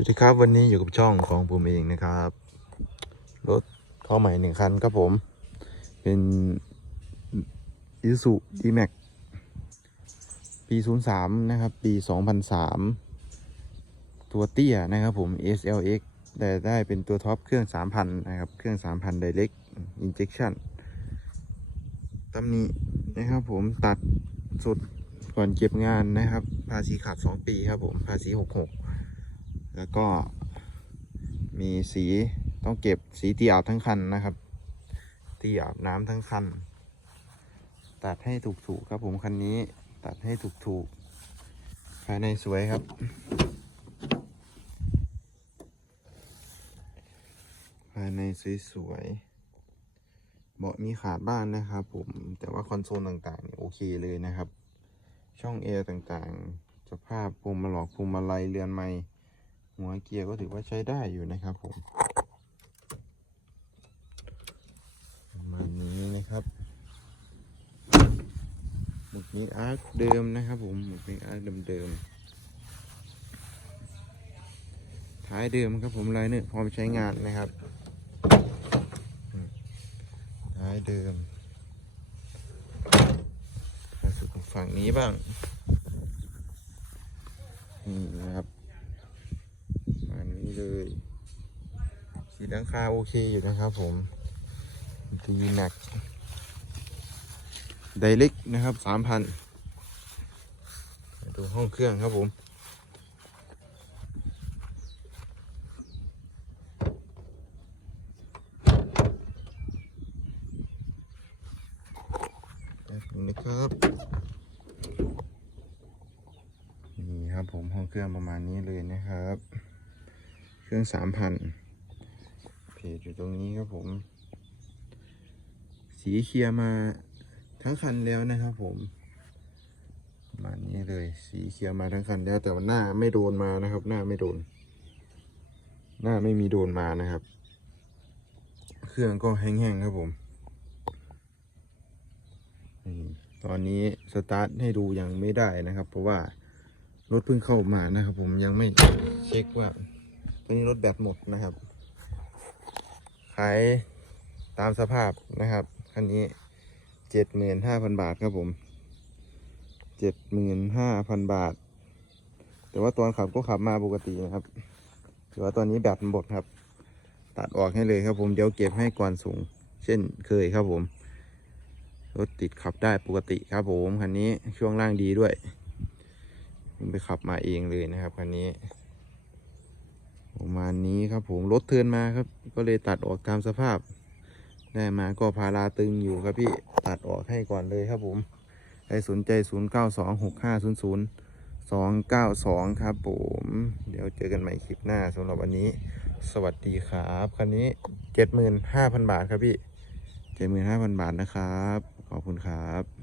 สวัสดีครับวันนี้อยู่กับช่องของผมเองนะครับ รถเข้าใหม่หนึ่งคันครับผม เป็น i s u D-Max ปี 03 นะครับ ปี 2003 ตัวเตี้ยนะครับผม SLX แต่ได้เป็นตัวท็อปเครื่อง 3,000 นะครับ เครื่อง 3,000 Direct Injection ตำหนี้นะครับผมตัดสุดก่อนเก็บงานนะครับ ภาษีขาด 2 ปีครับผม ภาษี 66 แล้วก็มีสีต้องเก็บสีตีอาบทั้งคันนะครับ ตีอาบน้ำทั้งคัน ตัดให้ถูกๆครับผมคันนี้ตัดให้ถูกๆภายในสวยครับ ภายในสวยๆเบาะมีขาดบ้างนะครับผมแต่ว่าคอนโซลต่างๆโอเคเลยนะครับ ช่องแอร์ต่างๆสภาพพวงมาหลอกพวงมาลัยเรือนไม้ หัวเกียร์ก็ถือว่าใช้ได้อยู่นะครับผมประมาณนี้นะครับหมุดมีอาร์คเดิมนะครับผมหมุดมีอาร์คเดิมๆท้ายเดิมครับผมลายเนื้อพร้อมใช้งานนะครับท้ายเดิมมาสู่ฝั่งนี้บ้างนี่นะครับ เลยสีหลังคาโอเคอยู่นะครับผมดีหนักไดเล็กนะครับสามพันดูห้องเครื่องครับผมนึงนะครับนี่ครับผมห้องเครื่องประมาณนี้เลยนะครับ เครื่องสามพันเพจอยู่ตรงนี้ครับผม สีเคลียร์มาทั้งคันแล้วนะครับผมมานี้เลย สีเขียวมาทั้งคันแล้ว แต่ว่าหน้าไม่โดนมานะครับ หน้าไม่โดน หน้าไม่มีโดนมานะครับ เครื่องก็แห้งๆครับผมตอนนี้สตาร์ทให้ดูยังไม่ได้นะครับ เพราะว่ารถเพิ่งเข้ามานะครับ ผมยังไม่เช็คว่า ตอนนี้รถแบตหมดนะครับ ขายตามสภาพนะครับ คันนี้เจ็ดหมื่นห้าพันบาทครับผมเจ็ดหมื่นห้าพันบาท แต่ว่าตอนขับก็ขับมาปกตินะครับแต่ว่าตอนนี้แบตหมดครับ ตัดออกให้เลยครับผมเดี๋ยวเก็บให้ก่อนส่งเช่นเคยครับผมรถติดขับได้ปกติครับผมคันนี้ช่วงล่างดีด้วยผมไปขับมาเองเลยนะครับคันนี้ ประมาณนี้ครับผมรถเทินมาครับ ก็เลยตัดออกตามสภาพ ได้มาก็พาราตึงอยู่ครับพี่ตัดออกให้ก่อนเลยครับผมใครสนใจ 0 9 2 6 5 0 0 2 9 2ครับผม เดี๋ยวเจอกันใหม่คลิปหน้าสำหรับวันนี้ สวัสดีครับคันนี้ 75,000 บาทครับพี่ 75,000 บาทนะครับ ขอบคุณครับ